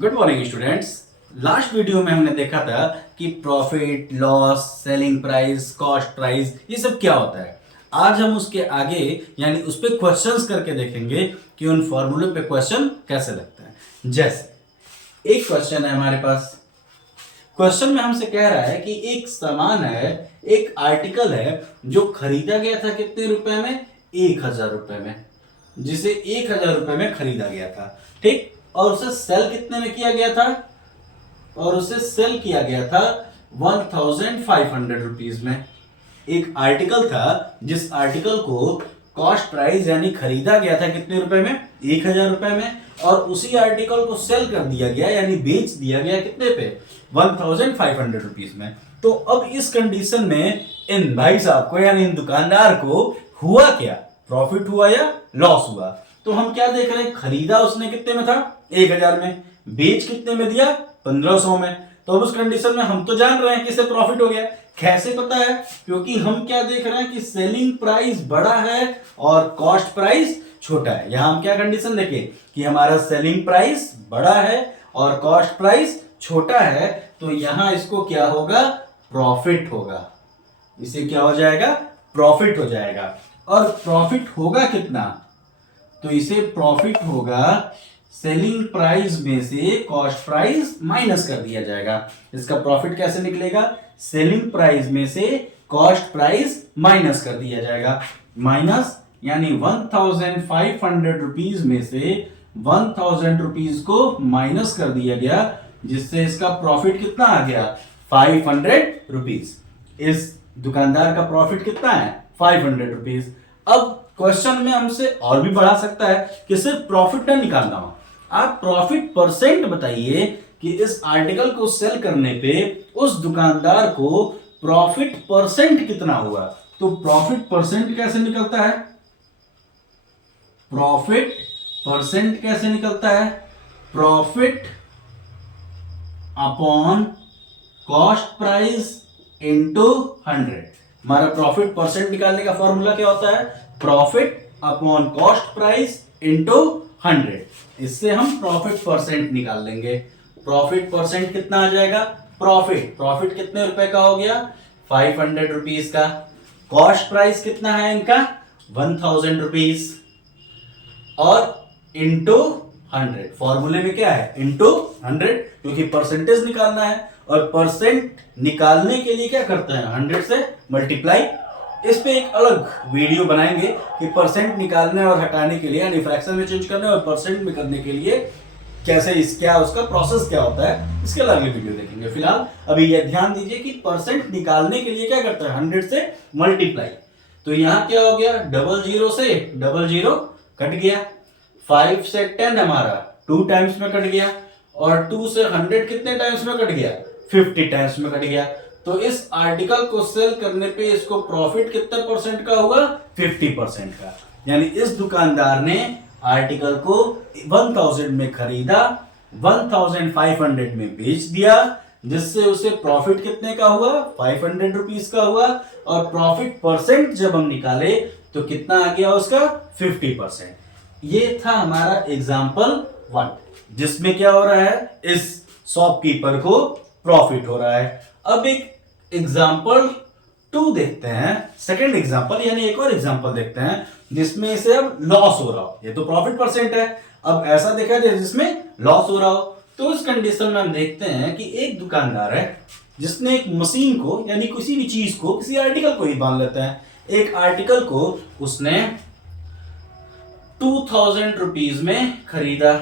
Good morning students. Last video में हमने देखा था कि profit, loss, selling price, cost price ये सब क्या होता है। आज हम उसके आगे यानी उस पे क्वेश्चंस करके देखेंगे कि उन फॉर्मूले पे क्वेश्चन कैसे लगता है। जैसे एक क्वेश्चन है हमारे पास। क्वेश्चन में हमसे कह रहा है कि एक सामान है, एक आर्टिकल है जो खरीदा गया था कितने रुपए में, 1000 रुपए में, जिसे 1000 रुपए में खरीदा गया था। ठीक, और उसे सेल कितने में किया गया था, और उसे सेल किया गया था 1500 रुपीज में। एक आर्टिकल था जिस आर्टिकल को कॉस्ट प्राइस यानी खरीदा गया था कितने रुपए में, 1000 रुपए में, और उसी आर्टिकल को सेल कर दिया गया यानी बेच दिया गया कितने पे, 1500 रुपीज में। तो अब इस कंडीशन में इन भाई साहब को यानी इन दुकानदार को हुआ क्या, प्रॉफिट हुआ या लॉस हुआ। तो हम क्या देख रहे हैं, खरीदा उसने कितने में था, 1000 में, बेच कितने में दिया, 1500 में। तो अब उस कंडीशन में हम तो जान रहे हैं कि इसे प्रॉफिट हो गया। कैसे पता है, क्योंकि हम क्या देख रहे हैं कि सेलिंग प्राइस बड़ा है और कॉस्ट प्राइस छोटा है। यहां हम क्या कंडीशन देखें कि हमारा सेलिंग प्राइस बड़ा है और कॉस्ट प्राइस छोटा है, तो यहां इसको क्या होगा, प्रॉफिट होगा। इसे क्या हो जाएगा, प्रॉफिट हो जाएगा। और प्रॉफिट होगा कितना, तो इसे प्रॉफिट होगा सेलिंग प्राइस में से कॉस्ट प्राइस माइनस कर दिया जाएगा। इसका प्रॉफिट कैसे निकलेगा, सेलिंग प्राइस में से कॉस्ट प्राइस माइनस कर दिया जाएगा। माइनस यानी 1500 रुपीज में से 1000 रुपीज को माइनस कर दिया गया, जिससे इसका प्रॉफिट कितना आ गया, 500 रुपीज। इस दुकानदार का प्रॉफिट कितना है, 500 रुपीज। अब क्वेश्चन में हमसे और भी बढ़ा सकता है कि सिर्फ प्रॉफिट ना निकालना हो, आप प्रॉफिट परसेंट बताइए कि इस आर्टिकल को सेल करने पे उस दुकानदार को प्रॉफिट परसेंट कितना हुआ। तो प्रॉफिट परसेंट कैसे निकलता है, प्रॉफिट परसेंट कैसे निकलता है, profit upon cost price into 100। हमारा प्रॉफिट परसेंट निकालने का फॉर्मूला क्या होता है, profit upon cost price into 100। इससे हम प्रॉफिट परसेंट निकाल लेंगे। प्रॉफिट परसेंट कितना आ जाएगा, प्रॉफिट कितने रुपए का हो गया, 500 रुपीज का। कॉस्ट प्राइस कितना है इनका, 1000 रुपीज, और इंटू 100। फॉर्मूले में क्या है, इंटू 100, क्योंकि परसेंटेज निकालना है और परसेंट निकालने के लिए क्या करते हैं, 100 से मल्टीप्लाई। इस पे एक अलग वीडियो बनाएंगे कि परसेंट निकालने और हटाने के लिए यानी फ्रैक्शन में चेंज करने और परसेंट में करने के लिए कैसे क्या उसका प्रोसेस क्या होता है, इसके अगले वीडियो देखेंगे। फिलहाल अभी ये ध्यान दीजिए कि परसेंट निकालने के लिए क्या करता है, 100 से मल्टीप्लाई। तो यहां क्या हो गया, डबल जीरो से डबल जीरो कट गया, 5 से 10 हमारा 2 टाइम्स में कट गया, और 2 से 100 कितने टाइम्स में कट गया, 50 टाइम्स में कट गया। तो इस आर्टिकल को सेल करने पे इसको प्रॉफिट कितने परसेंट का हुआ, 50% का। यानी इस दुकानदार ने आर्टिकल को 1000 में खरीदा, 1500 में बेच दिया, जिससे उसे प्रॉफिट कितने का हुआ, 500 रुपीज का हुआ। और प्रॉफिट परसेंट जब हम निकाले तो कितना आ गया उसका, 50%। ये था हमारा एग्जाम्पल 1, जिसमें क्या हो रहा है, इस शॉपकीपर को प्रॉफिट हो रहा है। अब एक एग्जाम्पल 2 देखते हैं, सेकंड एग्जाम्पल यानी एक और एग्जाम्पल देखते हैं जिसमें इसे अब लॉस हो रहा हो। ये तो प्रॉफिट परसेंट है, अब ऐसा देखा जाए जिसमें लॉस हो रहा हो। तो इस कंडीशन में हम देखते हैं कि एक दुकानदार है जिसने एक मशीन को यानी किसी भी चीज को, किसी आर्टिकल को ही मान लेते हैं, एक आर्टिकल को उसने 2000 रुपीज में खरीदा।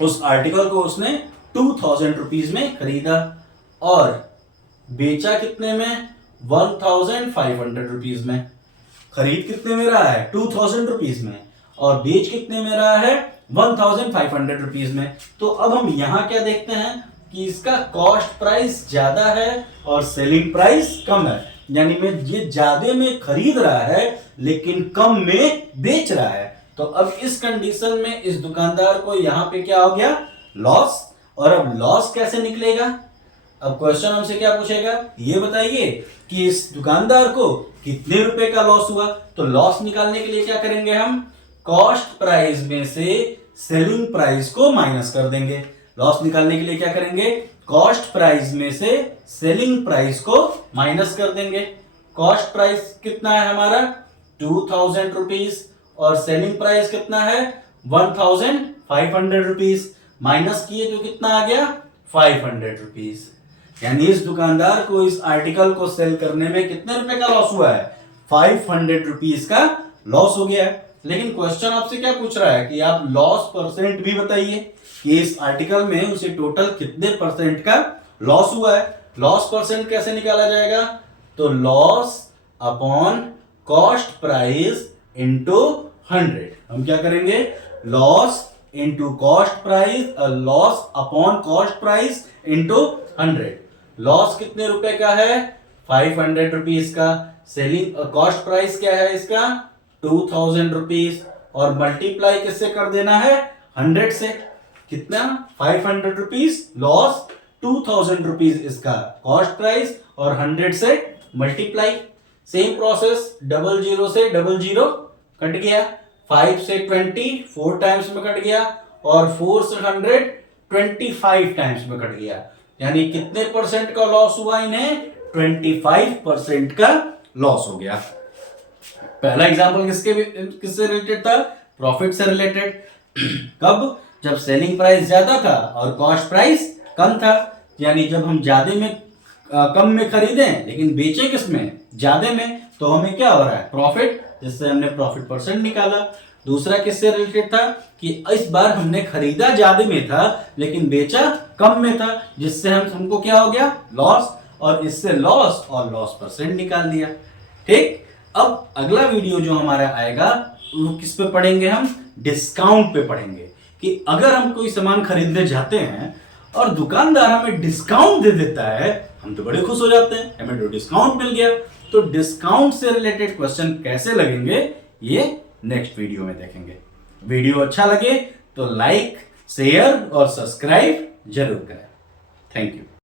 उस आर्टिकल को उसने 2000 रुपीज में खरीदा और बेचा कितने में, 1500 रुपीज में। खरीद कितने में रहा है, 2000 रुपीज में, और बेच कितने में रहा है, 1500 रुपीज में। तो अब हम यहां क्या देखते हैं कि इसका कॉस्ट प्राइस ज्यादा है और सेलिंग प्राइस कम है, यानी में ये ज्यादा में खरीद रहा है लेकिन कम में बेच रहा है। तो अब इस कंडीशन में इस दुकानदार को यहां पे क्या हो गया, लॉस। और अब लॉस कैसे निकलेगा, अब क्वेश्चन हमसे क्या पूछेगा, ये बताइए कि इस दुकानदार को कितने रुपए का लॉस हुआ। तो लॉस निकालने के लिए क्या करेंगे हम, कॉस्ट प्राइस में से सेलिंग प्राइस को माइनस कर देंगे। लॉस निकालने के लिए क्या करेंगे, कॉस्ट प्राइस में से सेलिंग प्राइस को माइनस कर देंगे। कॉस्ट प्राइस कितना है हमारा 2000 रुपीज और सेलिंग प्राइस कितना है 1500 रुपीज। माइनस किए तो कितना आ गया 500 रुपीज। यानी इस दुकानदार को इस आर्टिकल को सेल करने में कितने रुपए का लॉस हुआ है 500 रुपीज का लॉस हो गया है। लेकिन क्वेश्चन आपसे क्या पूछ रहा है कि आप लॉस परसेंट भी बताइए कि इस आर्टिकल में उसे टोटल कितने परसेंट का लॉस हुआ है। लॉस परसेंट कैसे निकाला जाएगा, तो loss upon cost price into 100। हम क्या करेंगे, loss into cost price, loss upon cost price into 100। Loss कितने रुपए का है 500 रुपीज का, सेलिंग कॉस्ट प्राइस क्या है इसका 2000 रुपीज और मल्टीप्लाई किससे कर देना है 100 से। कितना 500 रुपीज लॉस, 2000 रुपीज इसका कॉस्ट प्राइस और 100 से मल्टीप्लाई। सेम प्रोसेस 00 से 00 कट गया, 5 से 20 4 टाइम्स में कट गया और 4 से 100 25 टाइम्स में कट गया। यानी कितने परसेंट का लॉस हुआ इन्हें 25% का लॉस हो गया। पहला एग्जांपल किससे रिलेटेड था, प्रॉफिट से रिलेटेड। कब, जब सेलिंग प्राइस ज्यादा था और कॉस्ट प्राइस कम था। यानी जब हम ज्यादा में कम में खरीदें लेकिन बेचे किस में ज्यादा में, तो हमें क्या हो रहा है प्रॉफिट, जिससे हमने प्रॉफिट परसेंट निकाला। दूसरा किससे रिलेटेड था कि इस बार हमने खरीदा ज्यादा में था लेकिन बेचा कम में था, जिससे हमको क्या हो गया लॉस, और इससे लॉस और लॉस परसेंट निकाल दिया। ठीक, अब अगला वीडियो जो हमारा आएगा वो किस पे पढ़ेंगे, हम डिस्काउंट पे पढ़ेंगे कि अगर हम कोई सामान खरीदने जाते हैं और दुकानदार हमें डिस्काउंट दे देता है, हम तो बड़े खुश हो जाते हैं, हमें तो डिस्काउंट मिल गया। तो डिस्काउंट से रिलेटेड क्वेश्चन कैसे लगेंगे ये नेक्स्ट वीडियो में देखेंगे। वीडियो अच्छा लगे तो लाइक, शेयर और सब्सक्राइब जरूर करें। Thank you.